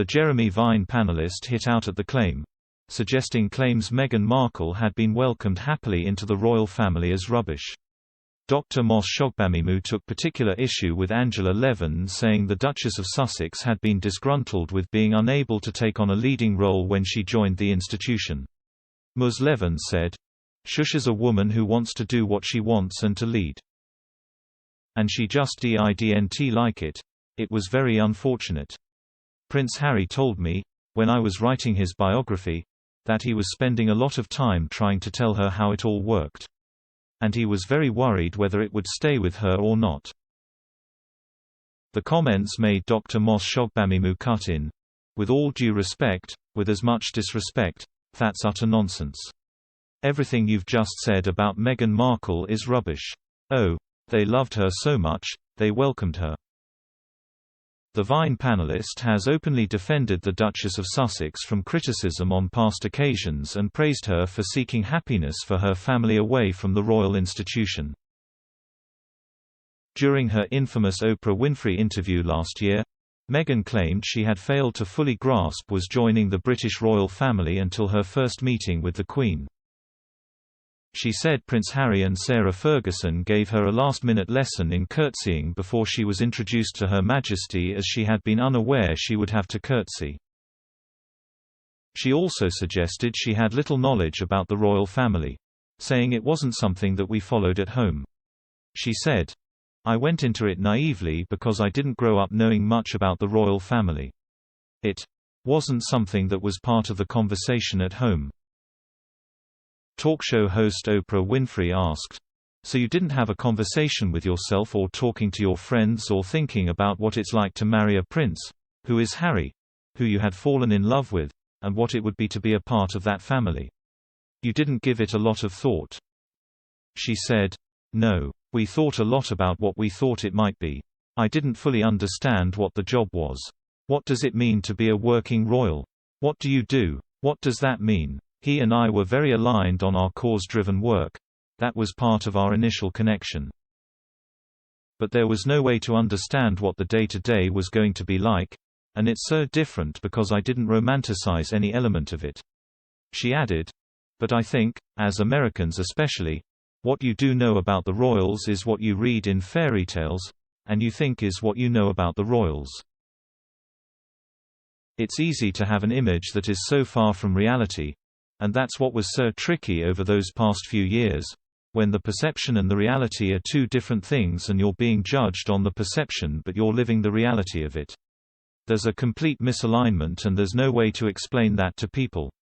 The Jeremy Vine panellist hit out at the claim, suggesting claims Meghan Markle had been welcomed happily into the royal family as rubbish. Dr. Mos-Shogbamimu took particular issue with Angela Levin, saying the Duchess of Sussex had been disgruntled with being unable to take on a leading role when she joined the institution. Ms. Levin said, "Shush is a woman who wants to do what she wants and to lead. And she just didn't like it. It was very unfortunate. Prince Harry told me, when I was writing his biography, that he was spending a lot of time trying to tell her how it all worked. And he was very worried whether it would stay with her or not." The comments made Dr. Mos-Shogbamimu cut in, "With all due respect, with as much disrespect, that's utter nonsense. Everything you've just said about Meghan Markle is rubbish. Oh, they loved her so much, they welcomed her." The Vine panellist has openly defended the Duchess of Sussex from criticism on past occasions and praised her for seeking happiness for her family away from the royal institution. During her infamous Oprah Winfrey interview last year, Meghan claimed she had failed to fully grasp was joining the British royal family until her first meeting with the Queen. She said Prince Harry and Sarah Ferguson gave her a last-minute lesson in curtsying before she was introduced to Her Majesty, as she had been unaware she would have to curtsy. She also suggested she had little knowledge about the royal family, saying it wasn't something that we followed at home. She said, "I went into it naively because I didn't grow up knowing much about the royal family. It wasn't something that was part of the conversation at home." Talk show host Oprah Winfrey asked, "So you didn't have a conversation with yourself or talking to your friends or thinking about what it's like to marry a prince, who is Harry, who you had fallen in love with, and what it would be to be a part of that family? You didn't give it a lot of thought?" She said, "No. We thought a lot about what we thought it might be. I didn't fully understand what the job was. What does it mean to be a working royal? What do you do? What does that mean? He and I were very aligned on our cause-driven work. That was part of our initial connection. But there was no way to understand what the day-to-day was going to be like, and it's so different because I didn't romanticize any element of it." She added, "But I think, as Americans especially, what you do know about the royals is what you read in fairy tales, and you think is what you know about the royals. It's easy to have an image that is so far from reality, and that's what was so tricky over those past few years, when the perception and the reality are two different things and you're being judged on the perception but you're living the reality of it. There's a complete misalignment and there's no way to explain that to people."